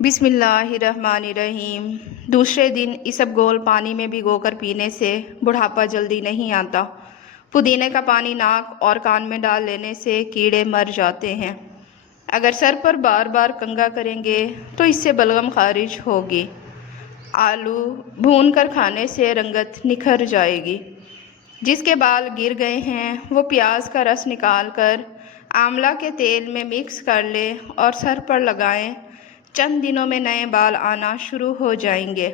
बिस्मिल्लाहिर्रहमानिर्रहीम। दूसरे दिन इसबगोल पानी में भिगोकर पीने से बुढ़ापा जल्दी नहीं आता। पुदीने का पानी नाक और कान में डाल लेने से कीड़े मर जाते हैं। अगर सर पर बार बार कंघा करेंगे तो इससे बलगम खारिज होगी। आलू भून कर खाने से रंगत निखर जाएगी। जिसके बाल गिर गए हैं वो प्याज का रस निकाल कर आंवला के तेल में मिक्स कर ले और सर पर लगाएं। चंद दिनों में नए बाल आना शुरू हो जाएंगे।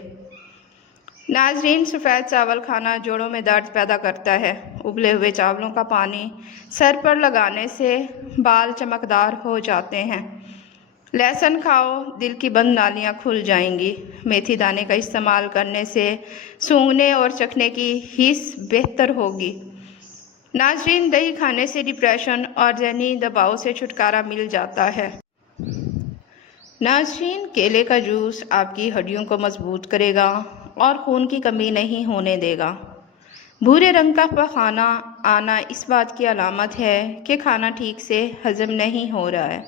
नाजरीन, सफ़ेद चावल खाना जोड़ों में दर्द पैदा करता है। उबले हुए चावलों का पानी सर पर लगाने से बाल चमकदार हो जाते हैं। लहसुन खाओ, दिल की बंद नालियाँ खुल जाएंगी। मेथी दाने का इस्तेमाल करने से सूंघने और चखने की हिस्स बेहतर होगी। नाजरीन, दही खाने से डिप्रेशन और ज़हनी दबाव से छुटकारा मिल जाता है। नाजरीन, केले का जूस आपकी हड्डियों को मजबूत करेगा और खून की कमी नहीं होने देगा। भूरे रंग का पखाना आना इस बात की अलामत है कि खाना ठीक से हजम नहीं हो रहा है।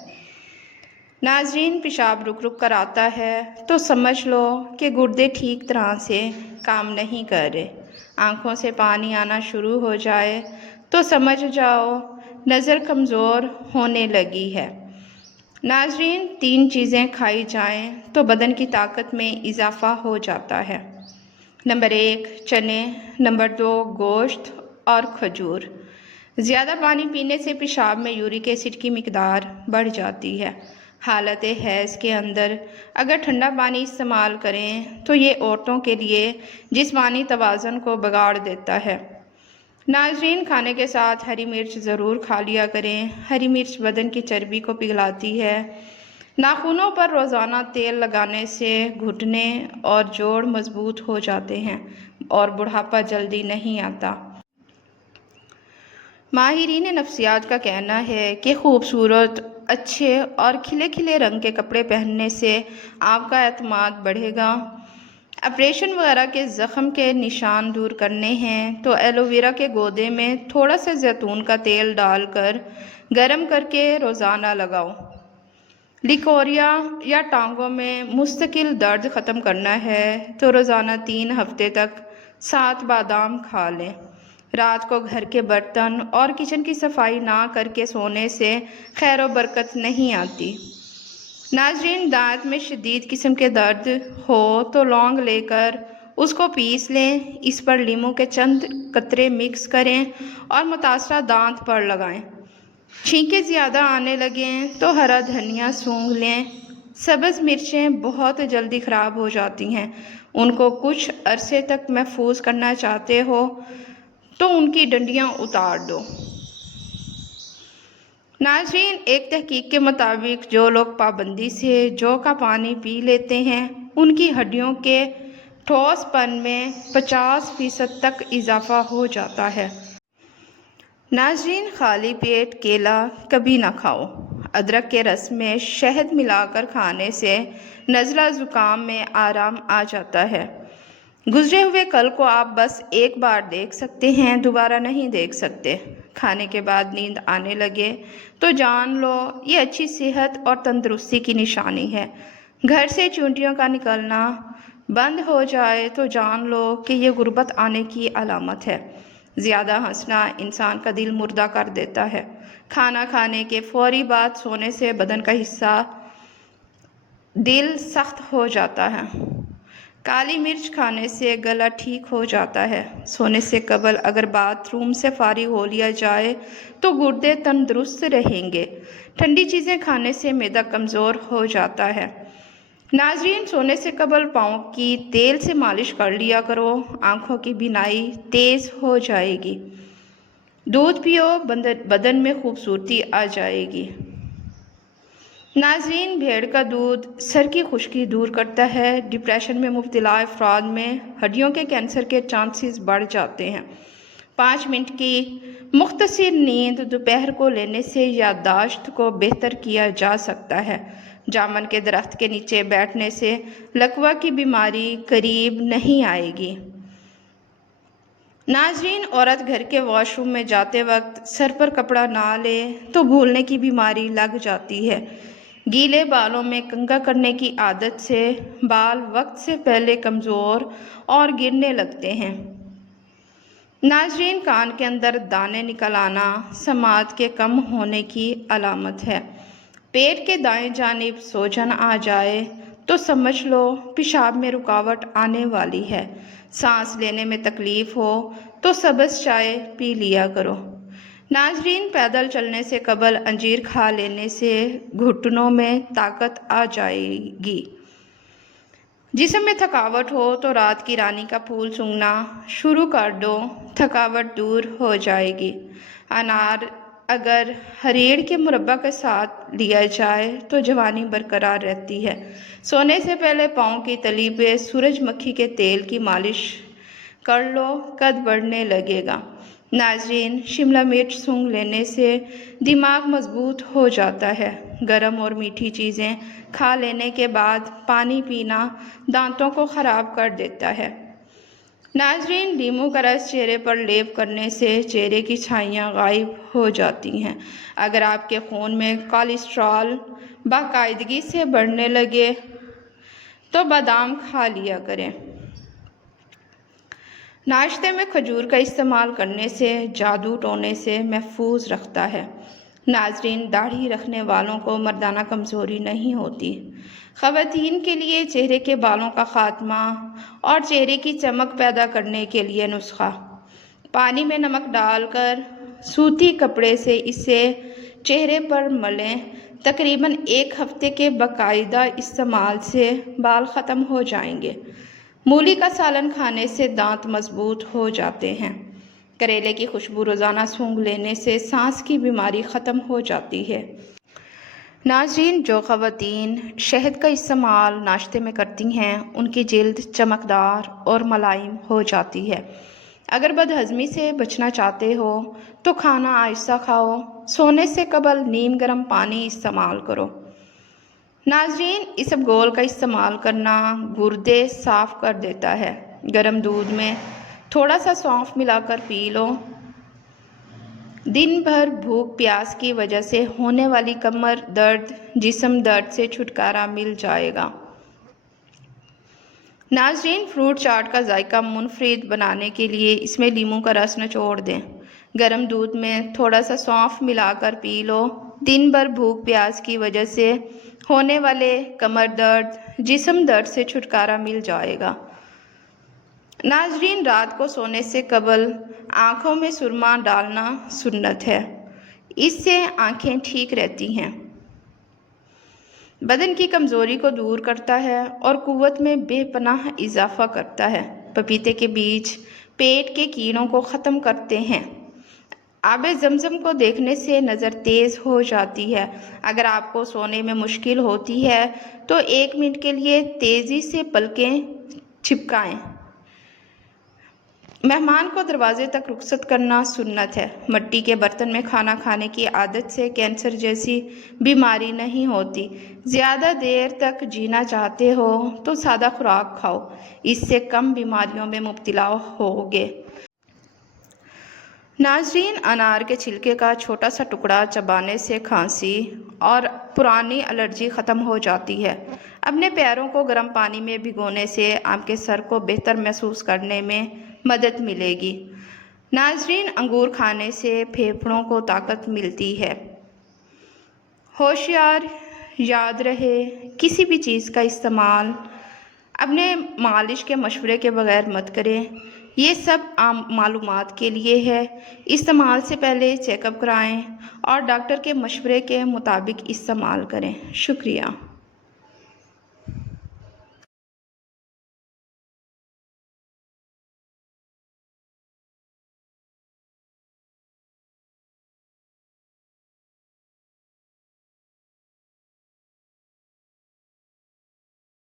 नाजरीन, पेशाब रुक रुक कर आता है तो समझ लो कि गुर्दे ठीक तरह से काम नहीं कर रहे। आँखों से पानी आना शुरू हो जाए तो समझ जाओ नज़र कमज़ोर होने लगी है। नाजरीन, 3 चीज़ें खाई जाएं तो बदन की ताकत में इजाफ़ा हो जाता है। नंबर 1 चने, नंबर 2 गोश्त और खजूर। ज़्यादा पानी पीने से पेशाब में यूरिक एसिड की मिकदार बढ़ जाती है। हालत हैज़ के अंदर अगर ठंडा पानी इस्तेमाल करें तो ये औरतों के लिए जिस्मानी तवाज़ुन को बिगाड़ देता है। नाजरीन, खाने के साथ हरी मिर्च ज़रूर खा लिया करें। हरी मिर्च बदन की चर्बी को पिघलाती है। नाखूनों पर रोज़ाना तेल लगाने से घुटने और जोड़ मजबूत हो जाते हैं और बुढ़ापा जल्दी नहीं आता। माहिरीन नफ्सियात का कहना है कि खूबसूरत, अच्छे और खिले खिले रंग के कपड़े पहनने से आपका एतमाद बढ़ेगा। ऑपरेशन वगैरह के ज़ख़म के निशान दूर करने हैं तो एलोवेरा के गोदे में थोड़ा सा जैतून का तेल डालकर गर्म करके रोज़ाना लगाओ। लिकोरिया या टांगों में मुस्तकिल दर्द ख़त्म करना है तो रोज़ाना 3 हफ्ते तक 7 बादाम खा लें। रात को घर के बर्तन और किचन की सफाई ना करके सोने से खैर व बरकत नहीं आती। नाजरीन, दांत में शदीद किस्म के दर्द हो तो लौंग लेकर उसको पीस लें। इस पर लीमू के चंद कतरे मिक्स करें और मुतासरा दांत पर लगाएं। छींकें ज़्यादा आने लगें तो हरा धनिया सूंघ लें। सब्ज़ मिर्चें बहुत जल्दी ख़राब हो जाती हैं। उनको कुछ अरसे तक महफूज करना चाहते हो तो उनकी डंडियाँ उतार दो। नाजरीन, एक तहकीक के मुताबिक जो लोग पाबंदी से जौ का पानी पी लेते हैं उनकी हड्डियों के ठोसपन में 50% तक इजाफा हो जाता है। नाजरीन, खाली पेट केला कभी ना खाओ। अदरक के रस में शहद मिलाकर खाने से नज़ला ज़ुकाम में आराम आ जाता है। गुजरे हुए कल को आप बस एक बार देख सकते हैं, दोबारा नहीं देख सकते। खाने के बाद नींद आने लगे तो जान लो ये अच्छी सेहत और तंदुरुस्ती की निशानी है। घर से चूंटियों का निकलना बंद हो जाए तो जान लो कि ये गुर्बत आने की अलामत है। ज़्यादा हंसना इंसान का दिल मुर्दा कर देता है। खाना खाने के फौरी बाद सोने से बदन का हिस्सा दिल सख्त हो जाता है। काली मिर्च खाने से गला ठीक हो जाता है। सोने से कबल अगर बाथरूम से फारिग हो लिया जाए तो गुर्दे तंदुरुस्त रहेंगे। ठंडी चीज़ें खाने से मैदा कमज़ोर हो जाता है। नाजरीन, सोने से कबल पाँव की तेल से मालिश कर लिया करो, आँखों की बीनाई तेज़ हो जाएगी। दूध पियो, बदन में खूबसूरती आ जाएगी। नाजरीन, भेड़ का दूध सर की खुश्की दूर करता है। डिप्रेशन में मुब्तला अफराद में हड्डियों के कैंसर के चांसेस बढ़ जाते हैं। 5 मिनट की मुख्तसर नींद दोपहर को लेने से याददाश्त को बेहतर किया जा सकता है। जामन के दरख्त के नीचे बैठने से लकवा की बीमारी करीब नहीं आएगी। नाजरीन, औरत घर के वॉशरूम में जाते वक्त सर पर कपड़ा ना ले तो भूलने की बीमारी लग जाती है। گیلے بالوں میں کنگھا کرنے کی عادت سے بال وقت سے پہلے کمزور اور گرنے لگتے ہیں۔ ناظرین، کان کے اندر دانے نکل آنا سماعت کے کم ہونے کی علامت ہے۔ پیٹ کے دائیں جانب سوجن آ جائے تو سمجھ لو پیشاب میں رکاوٹ آنے والی ہے۔ سانس لینے میں تکلیف ہو تو سبز چائے پی لیا کرو۔ ناظرین، پیدل چلنے سے قبل انجیر کھا لینے سے گھٹنوں میں طاقت آ جائے گی۔ جسم میں تھکاوٹ ہو تو رات کی رانی کا پھول سونگھنا شروع کر دو، تھکاوٹ دور ہو جائے گی۔ انار اگر ہریڑ کے مربع کے ساتھ لیا جائے تو جوانی برقرار رہتی ہے۔ سونے سے پہلے پاؤں کی تلی پہ سورج مکھی کے تیل کی مالش کر لو، قد بڑھنے لگے گا۔ ناظرین، شملہ مرچ سونگھ لینے سے دماغ مضبوط ہو جاتا ہے۔ گرم اور میٹھی چیزیں کھا لینے کے بعد پانی پینا دانتوں کو خراب کر دیتا ہے۔ ناظرین، لیموں کا رس چہرے پر لیپ کرنے سے چہرے کی چھائیاں غائب ہو جاتی ہیں۔ اگر آپ کے خون میں کولیسٹرول باقاعدگی سے بڑھنے لگے تو بادام کھا لیا کریں۔ ناشتے میں کھجور کا استعمال کرنے سے جادو ٹونے سے محفوظ رکھتا ہے۔ ناظرین، داڑھی رکھنے والوں کو مردانہ کمزوری نہیں ہوتی۔ خواتین کے لیے چہرے کے بالوں کا خاتمہ اور چہرے کی چمک پیدا کرنے کے لیے نسخہ: پانی میں نمک ڈال کر سوتی کپڑے سے اسے چہرے پر ملیں۔ تقریباً 1 ہفتے کے باقاعدہ استعمال سے بال ختم ہو جائیں گے۔ مولی کا سالن کھانے سے دانت مضبوط ہو جاتے ہیں۔ کریلے کی خوشبو روزانہ سونگھ لینے سے سانس کی بیماری ختم ہو جاتی ہے۔ ناظرین، جو خواتین شہد کا استعمال ناشتے میں کرتی ہیں ان کی جلد چمکدار اور ملائم ہو جاتی ہے۔ اگر بدہضمی سے بچنا چاہتے ہو تو کھانا آہستہ کھاؤ۔ سونے سے قبل نیم گرم پانی استعمال کرو۔ ناظرین، اسبگول کا استعمال کرنا گردے صاف کر دیتا ہے۔ گرم دودھ میں تھوڑا سا سونف ملا کر پی لو۔ دن بھر بھوک پیاس کی وجہ سے ہونے والی کمر درد، جسم درد سے چھٹکارا مل جائے گا۔ ناظرین، فروٹ چاٹ کا ذائقہ منفرد بنانے کے لیے اس میں لیموں کا رس نچوڑ دیں۔ گرم دودھ میں تھوڑا سا سونف ملا کر پی لو۔ دن بھر بھوک پیاس کی وجہ سے ہونے والے کمر درد، جسم درد سے چھٹکارا مل جائے گا۔ ناظرین، رات کو سونے سے قبل آنکھوں میں سرما ڈالنا سنت ہے۔ اس سے آنکھیں ٹھیک رہتی ہیں۔ بدن کی کمزوری کو دور کرتا ہے اور قوت میں بے پناہ اضافہ کرتا ہے۔ پپیتے کے بیج پیٹ کے کیڑوں کو ختم کرتے ہیں۔ آب زمزم کو دیکھنے سے نظر تیز ہو جاتی ہے۔ اگر آپ کو سونے میں مشکل ہوتی ہے تو 1 منٹ کے لیے تیزی سے پلکیں جھپکائیں۔ مہمان کو دروازے تک رخصت کرنا سنت ہے۔ مٹی کے برتن میں کھانا کھانے کی عادت سے کینسر جیسی بیماری نہیں ہوتی۔ زیادہ دیر تک جینا چاہتے ہو تو سادہ خوراک کھاؤ، اس سے کم بیماریوں میں مبتلا ہوگے۔ ناظرین، انار کے چھلکے کا چھوٹا سا ٹکڑا چبانے سے کھانسی اور پرانی الرجی ختم ہو جاتی ہے۔ اپنے پیروں کو گرم پانی میں بھگونے سے آپ کے سر کو بہتر محسوس کرنے میں مدد ملے گی۔ ناظرین، انگور کھانے سے پھیپھڑوں کو طاقت ملتی ہے۔ ہوشیار یاد رہے، کسی بھی چیز کا استعمال اپنے مالج کے مشورے کے بغیر مت کریں۔ یہ سب عام معلومات کے لیے ہے۔ استعمال سے پہلے چیک اپ کرائیں اور ڈاکٹر کے مشورے کے مطابق استعمال کریں۔ شکریہ۔